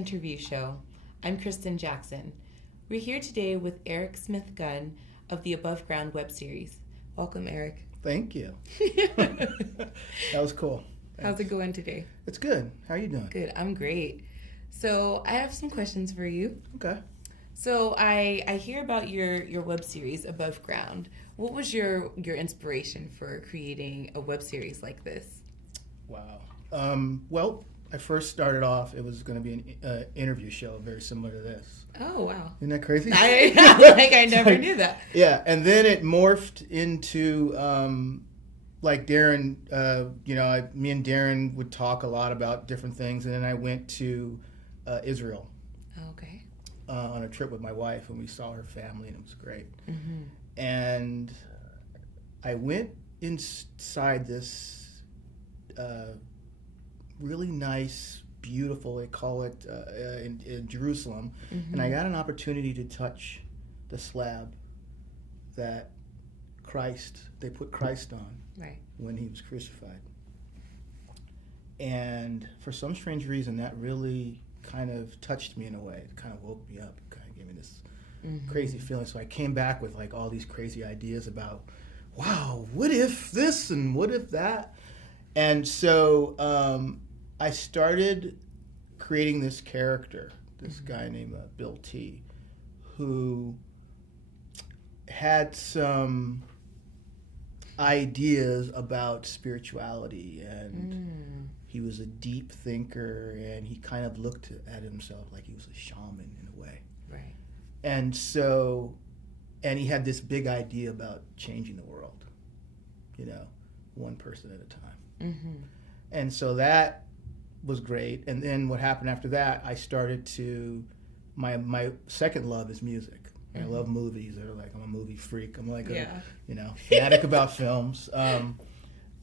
Interview Show. I'm Kristen Jackson. We're here today with Eric Smith-Gunn of the AboveGround web series. Welcome, Eric. Thank you. That was cool. Thanks. How's it going today? It's good. How are you doing? Good. I'm great. So I have some questions for you. Okay. So I hear about your web series, AboveGround. What was your inspiration for creating a web series like this? Wow. Well, I first started off, it was going to be an interview show very similar to this. Oh, wow. Isn't that crazy? I never knew that. Yeah, and then it morphed into, like Darren, me and Darren would talk a lot about different things, and then I went to Israel. Okay. On a trip with my wife, and we saw her family, and it was great. Mm-hmm. And I went inside this really nice, beautiful, they call it in Jerusalem, mm-hmm. and I got an opportunity to touch the slab that they put Christ on when he was crucified. And for some strange reason, that really kind of touched me in a way. It kind of woke me up, kind of gave me this mm-hmm. crazy feeling. So I came back with like all these crazy ideas about, wow, what if this and what if that? And so I started creating this character, this mm-hmm. guy named Bill T, who had some ideas about spirituality, and he was a deep thinker, and he kind of looked at himself like he was a shaman in a way. Right. And so, and he had this big idea about changing the world, one person at a time. Mm-hmm. And so that was great. And then what happened after that, I started to, my second love is music. Mm-hmm. I love movies. I'm a movie freak. I'm like fanatic about films.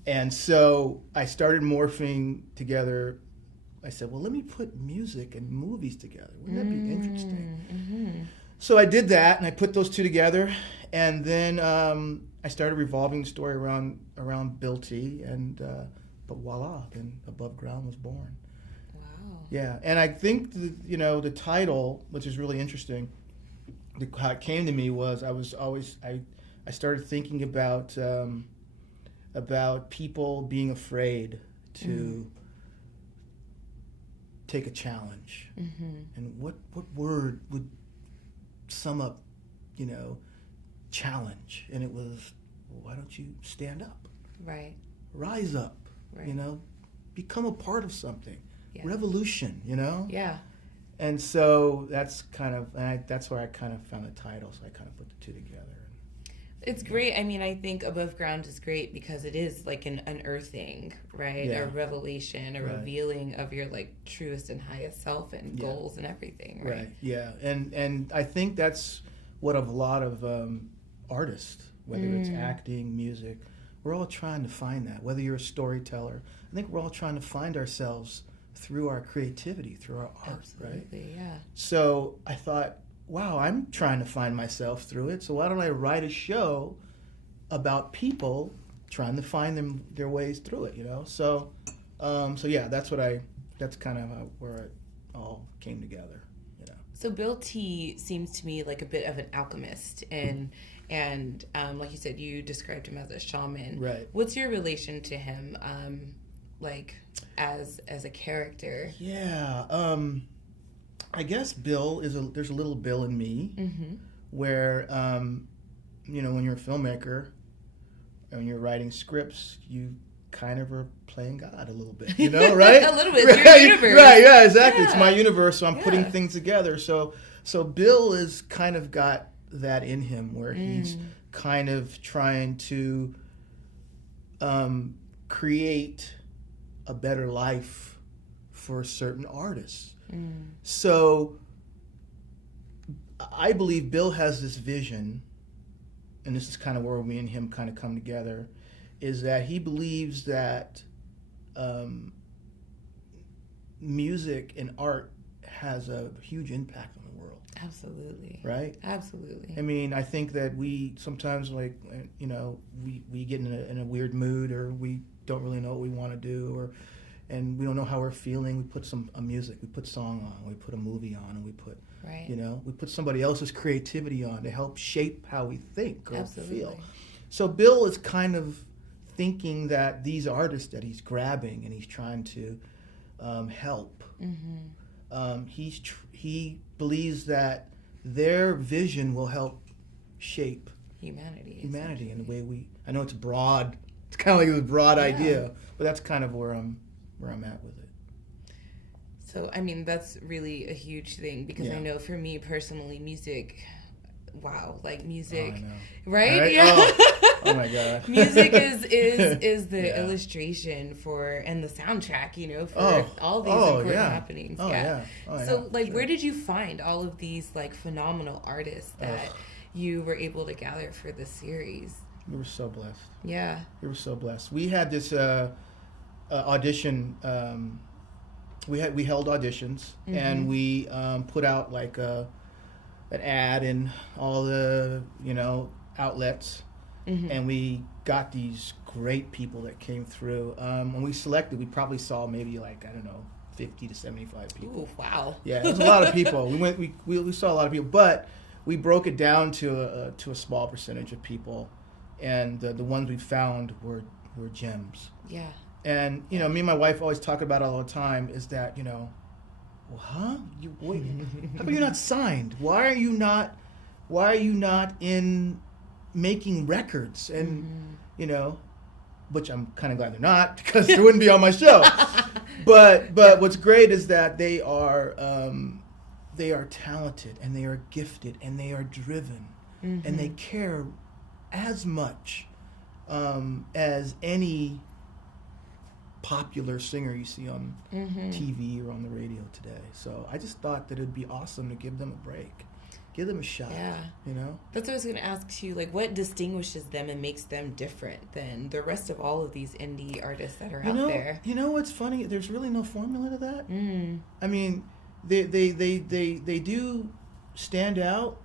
And so I started morphing together. I said, well, let me put music and movies together. Wouldn't that be interesting? Mm-hmm. So I did that, and I put those two together. And then I started revolving the story around Bill T. And but voila, then AboveGround was born. Wow. Yeah, and I think the title, which is really interesting, how it came to me was I started thinking about people being afraid to take a challenge, mm-hmm. and what word would sum up, challenge? And it was, well, why don't you stand up, right, rise up, right. Become a part of something, yeah. Revolution, Yeah. And so that's that's where I kind of found the title. So I kind of put the two together. It's great. I mean, I think AboveGround is great because it is like an unearthing, right? Yeah. A revelation, a revealing of your like truest and highest self and goals and everything, right? Right. Yeah. And I think that's what a lot of artists, whether it's acting, music, we're all trying to find that. Whether you're a storyteller, I think we're all trying to find ourselves through our creativity, through our art, Absolutely, right? Yeah. So I thought, wow, I'm trying to find myself through it. So why don't I write a show about people trying to find their ways through it, So, yeah, that's kind of where it all came together, So Bill T seems to me like a bit of an alchemist, and like you said, you described him as a shaman. Right. What's your relation to him, like as a character? Yeah. I guess Bill there's a little Bill in me, mm-hmm. where, when you're a filmmaker and you're writing scripts, you kind of are playing God a little bit, right? A little bit. It's your universe. Right, yeah, exactly. Yeah. It's my universe, so I'm putting things together. So Bill is kind of got that in him where he's kind of trying to create a better life for certain artists. So I believe Bill has this vision, and this is kind of where me and him kind of come together, is that he believes that music and art has a huge impact on the world. Absolutely. Right? Absolutely. I mean, I think that we sometimes, we get in a weird mood, or we don't really know what we want to do, and we don't know how we're feeling. We put a music, we put song on, we put a movie on, and we put, right. We put somebody else's creativity on to help shape how we think or Absolutely. feel. So Bill is kind of thinking that these artists that he's grabbing and he's trying to help, he believes that their vision will help shape humanity in the way I know it's broad. It's kind of like a broad idea, but that's kind of where I'm at with it. So, I mean, that's really a huge thing because I know for me personally, music, music, right? Yeah. Oh my God. Music is the illustration and the soundtrack, for all these important happenings. Where did you find all of these phenomenal artists that you were able to gather for this series? We were so blessed. Yeah. We were so blessed. We had this audition. We held auditions, and we put out an ad in all the outlets, and we got these great people that came through. When we selected, we probably saw maybe 50 to 75 people. Ooh, wow. Yeah, it was a lot of people. We saw a lot of people, but we broke it down to a small percentage of people, and the ones we found were gems. Yeah. And me and my wife always talk about it all the time. Is that how come you're not signed? Why are you not in making records? And which I'm kind of glad they're not, because they wouldn't be on my show. But what's great is that they are talented, and they are gifted, and they are driven, and they care as much as any popular singer you see on TV or on the radio today. So I just thought that it'd be awesome to give them a break, give them a shot. Yeah, that's what I was going to ask you. What distinguishes them and makes them different than the rest of all of these indie artists that are out there? What's funny? There's really no formula to that. I mean, they do stand out,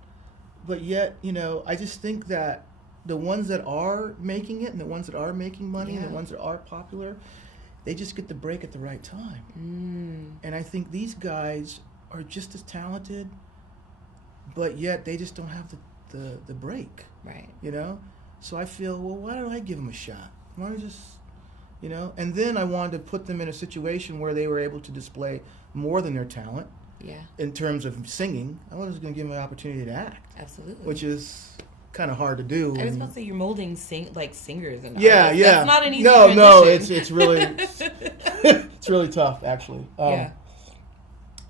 but yet I just think that the ones that are making it, and the ones that are making money, and the ones that are popular, they just get the break at the right time. And I think these guys are just as talented, but yet they just don't have the break. Right. So I feel, well, why don't I give them a shot? Why don't I just, And then I wanted to put them in a situation where they were able to display more than their talent. Yeah. In terms of singing, I was going to give them an opportunity to act. Absolutely. Which is kind of hard to do. I was about to say you're molding singers and yeah. That's not an easy transition. No, it's really it's really tough actually.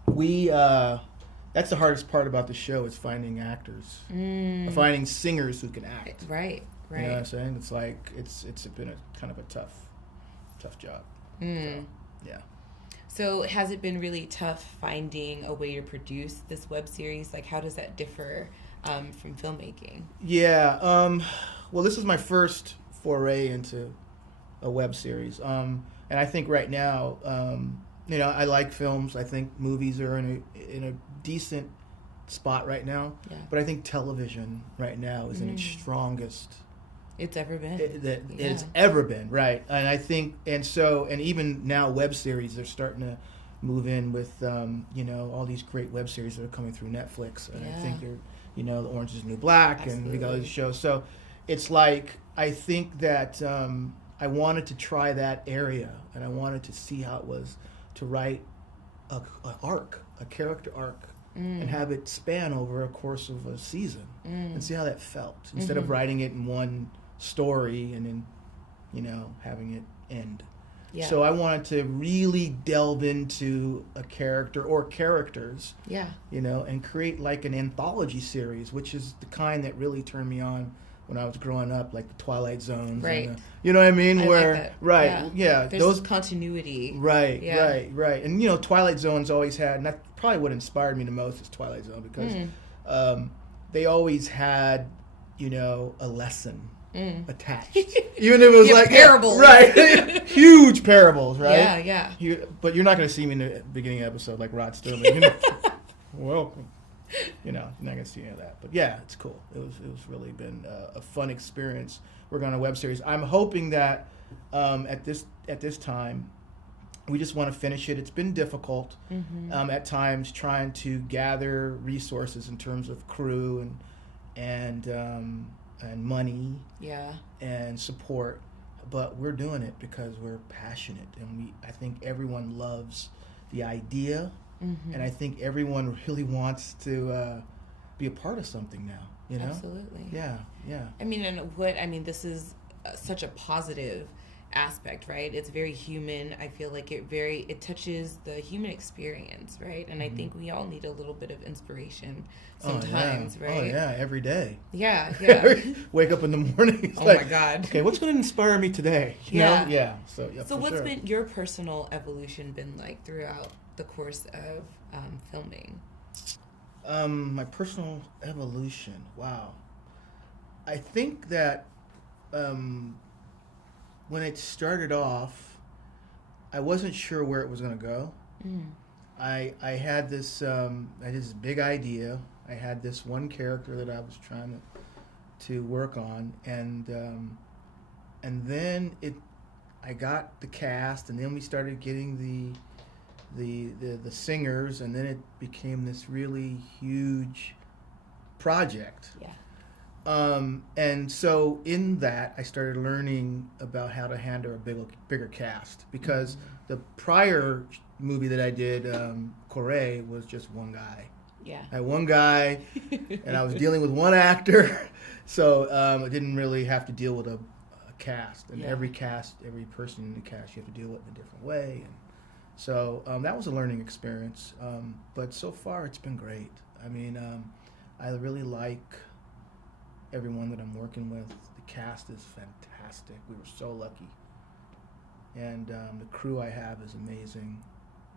We that's the hardest part about the show is finding actors, finding singers who can act. Right. You know what I'm saying? It's it's been a kind of a tough job. So, yeah. So has it been really tough finding a way to produce this web series? How does that differ from filmmaking? Yeah. Well, this is my first foray into a web series. And I think right now, I like films. I think movies are in a decent spot right now. Yeah. But I think television right now is in its strongest it's ever been. It's ever been, right? And I think, and even now web series, they're starting to move in with, all these great web series that are coming through Netflix. And I think they're, the Orange is the New Black. Absolutely. And we got all these shows. So it's I think that I wanted to try that area, and I wanted to see how it was to write a character arc, and have it span over a course of a season, and see how that felt, instead of writing it in one story and then, having it end. Yeah. So I wanted to really delve into a character or characters, and create an anthology series, which is the kind that really turned me on when I was growing up, like the Twilight Zones. Right. And you know what I mean? There's this continuity. Right. And, Twilight Zone's always had, and that probably what inspired me the most is Twilight Zone, because they always had, a lesson attached. Even if it was parables. Right. Huge parables, right? Yeah. But you're not going to see me in the beginning of the episode like Rod Sterling. Welcome. You're not going to see any of that. But yeah, it's cool. It was really been a fun experience working on a web series. I'm hoping that at this time we just want to finish it. It's been difficult at times trying to gather resources in terms of crew and money, and support. But we're doing it because we're passionate, and I think everyone loves the idea, and I think everyone really wants to be a part of something now. You know? Absolutely. Yeah. I mean, this is such a positive aspect, right? It's very human. I feel like it touches the human experience, right? And I think we all need a little bit of inspiration sometimes, right? Oh yeah, every day. Yeah. Wake up in the morning. My God. Okay, what's going to inspire me today? You know? Yeah. So what's been your personal evolution been like throughout the course of filming? My personal evolution. Wow. I think that when it started off, I wasn't sure where it was going to go. I had this big idea. I had this one character that I was trying to work on, and then I got the cast, and then we started getting the singers, and then it became this really huge project. Yeah. And so in that, I started learning about how to handle a bigger cast, because the prior movie that I did, Corre, was just one guy. Yeah. I had one guy, and I was dealing with one actor, so I didn't really have to deal with a cast. And every person in the cast, you have to deal with in a different way. And so that was a learning experience. But so far, it's been great. I mean, I really like everyone that I'm working with. The cast is fantastic. We were so lucky. And the crew I have is amazing.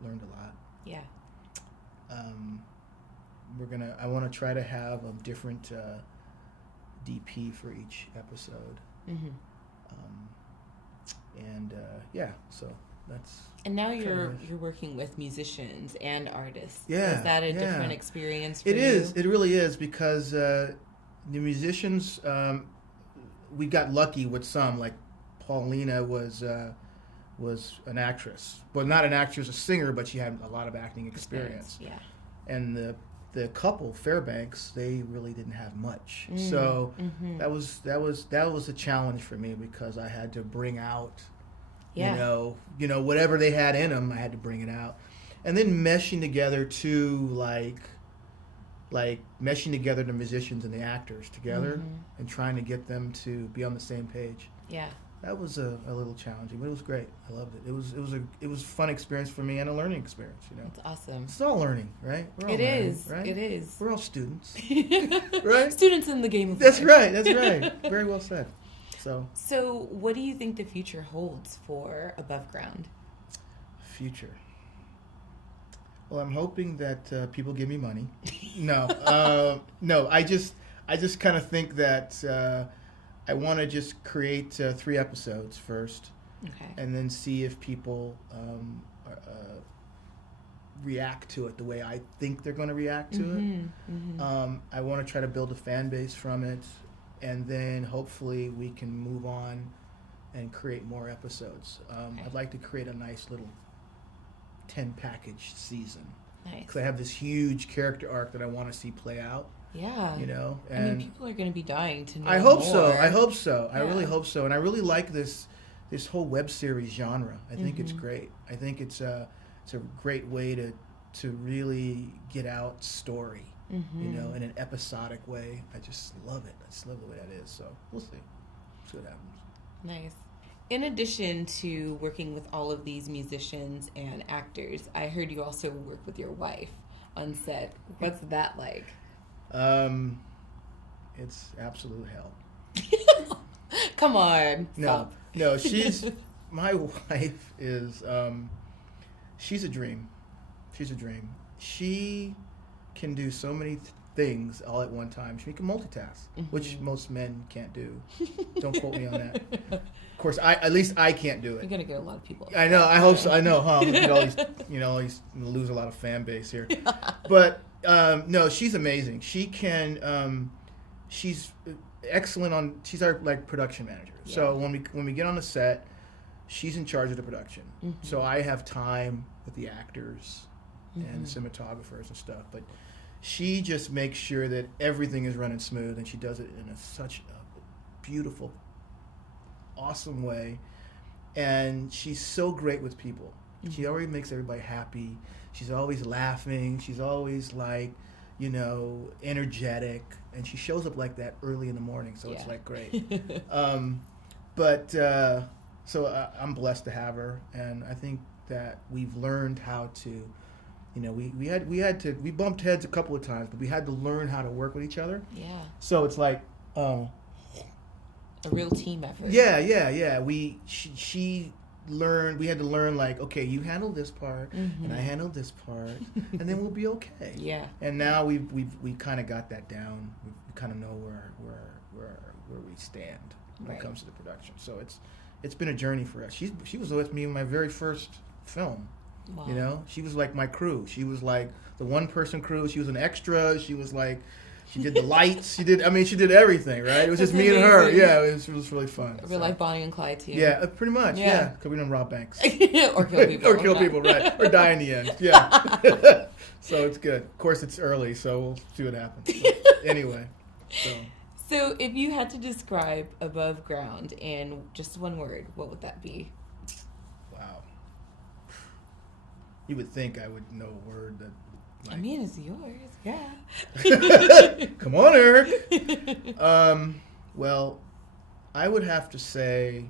Learned a lot. Yeah. I want to try to have a different DP for each episode. So that's. And now you're working with musicians and artists. Yeah. Is that a different experience for you? It is. It really is, because the musicians, we got lucky with some. Like Paulina was an actress, but not an actress, a singer, but she had a lot of acting experience. Yeah. And the couple Fairbanks, they really didn't have much. So that was a challenge for me, because I had to bring out, you know whatever they had in them, I had to bring it out, and then meshing together meshing together the musicians and the actors together, and trying to get them to be on the same page. Yeah. That was a little challenging, but it was great. I loved it. It was a fun experience for me, and a learning experience. That's awesome. It's all learning, right? We're all learning, right? It is. We're all students, right? Students in the game of life. That's right. Very well said. So, what do you think the future holds for AboveGround? Future. Well, I'm hoping that people give me money. No, no. I just kind of think that. I want to just create 3 episodes first, and then see if people react to it the way I think they're going to react to it. I want to try to build a fan base from it, and then hopefully we can move on and create more episodes. I'd like to create a nice little 10-package season. Nice. Because I have this huge character arc that I want to see play out. Yeah. And people are going to be dying to know I hope more. so. I hope so. Yeah. I really hope so. And I really like this whole web series genre. I think it's great. I think it's a great way to really get out story, in an episodic way. I just love it. I just love the way that is. So we'll see. See what happens. Nice. In addition to working with all of these musicians and actors, I heard you also work with your wife on set. What's that like? It's absolute hell. Come on. No, my wife is, she's a dream. She's a dream. She can do so many things all at one time. She can multitask, which most men can't do. Don't quote me on that. Of course, at least I can't do it. You're gonna get a lot of people. I know. I hope so. I know. Huh? Get all these, lose a lot of fan base here. But no, she's amazing. She can. She's excellent on. She's our production manager. Yeah. So when we get on the set, she's in charge of the production. So I have time with the actors and the cinematographers and stuff. But she just makes sure that everything is running smooth, and she does it in such a beautiful, awesome way. And she's so great with people. She already makes everybody happy. She's always laughing. She's always like, you know, energetic. And she shows up like that early in the morning, so it's like great. So I'm blessed to have her, and I think that we've learned how to, you know, we bumped heads a couple of times, but we had to learn how to work with each other. Yeah. So it's like a real team effort. Yeah. She learned. We had to learn, like, okay, you handle this part, and I handle this part, and then we'll be okay. Yeah. And now we kind of got that down. We kind of know where we stand when it comes to the production. So it's been a journey for us. She was with me in my very first film. Wow. You know, she was like my crew. She was like the one-person crew. She was an extra. She was like, she did the lights. She did everything, right? It was just me and her. Yeah, it was really fun. Real life Bonnie and Clyde too. Yeah, pretty much. Yeah, because we didn't rob banks or kill people. or kill people, right? Or die in the end. Yeah. So it's good. Of course, it's early, so we'll see what happens. But anyway, So if you had to describe Above Ground in just one word, what would that be? Wow. You would think I would know a word that... I mean, it's yours. Yeah. Come on, Eric. Well, I would have to say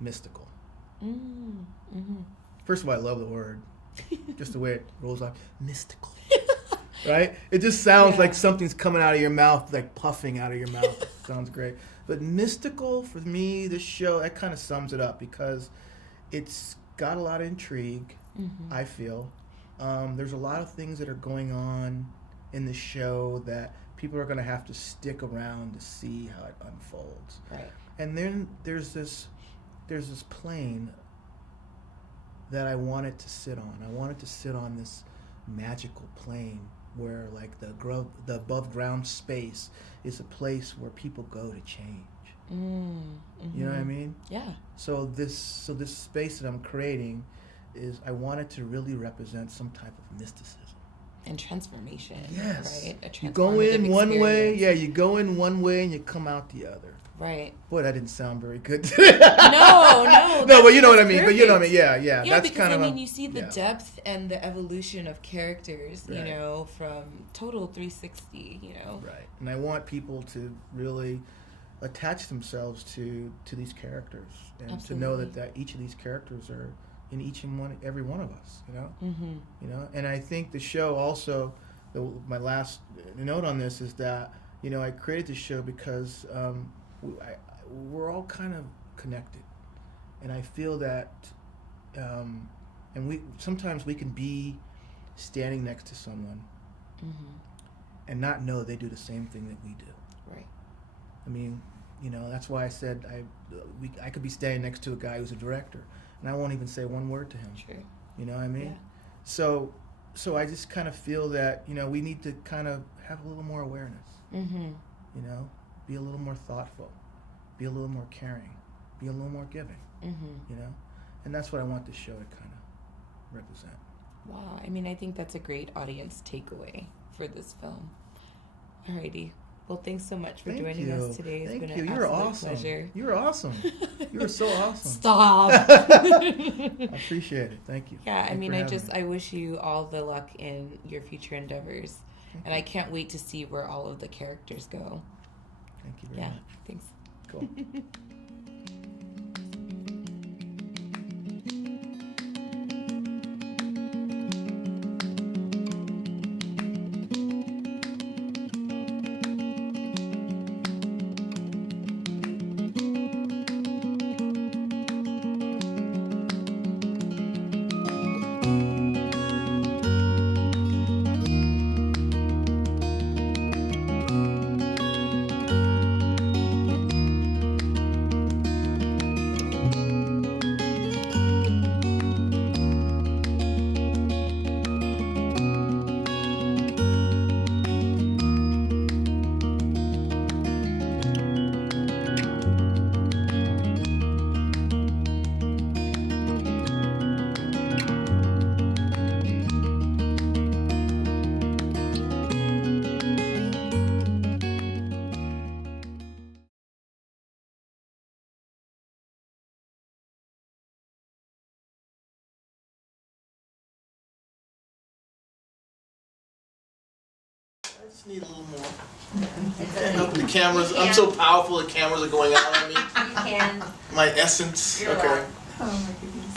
mystical. First of all, I love the word. Just the way it rolls off. Mystical. Right? It just sounds like something's coming out of your mouth, like puffing out of your mouth. Sounds great. But mystical, for me, this show, that kind of sums it up because it's got a lot of intrigue, I feel. There's a lot of things that are going on in the show that people are going to have to stick around to see how it unfolds. Right. And then there's this plane that I wanted to sit on. I wanted to sit on this magical plane where, like, the above ground space is a place where people go to change. You know what I mean? Yeah. So this space that I'm creating is, I want it to really represent some type of mysticism and transformation. Yes. Right. You go in one way, you go in one way and you come out the other. Right. Boy, that didn't sound very good. No, but you know what I mean. Perfect. But you know what I mean. Yeah. Yeah, That's because kind of. I mean, you see the depth and the evolution of characters. You know, from total 360. You know. Right. And I want people to really attach themselves to these characters and to know that each of these characters are in every one of us. You know. You know. And I think the show also. My last note on this is that, you know, I created this show because. We're all kind of connected, and I feel that, and sometimes we can be standing next to someone and not know they do the same thing that we do. Right. I mean, you know, that's why I said I could be standing next to a guy who's a director, and I won't even say one word to him. Sure. You know what I mean? Yeah. So I just kind of feel that, you know, we need to kind of have a little more awareness. You know. Be a little more thoughtful, be a little more caring, be a little more giving, you know? And that's what I want this show to kind of represent. Wow. I mean, I think that's a great audience takeaway for this film. Alrighty. Well, thanks so much for joining us today. It's been an absolute pleasure. You're awesome. You were so awesome. Stop. I appreciate it. Thank you. Yeah, I mean, I wish you all the luck in your future endeavors. And I can't wait to see where all of the characters go. Thank you very much. Thanks. Cool. I just need a little more. The cameras. I'm so powerful. The cameras are going out on me. You can. My essence. You're okay. allowed. Oh my goodness.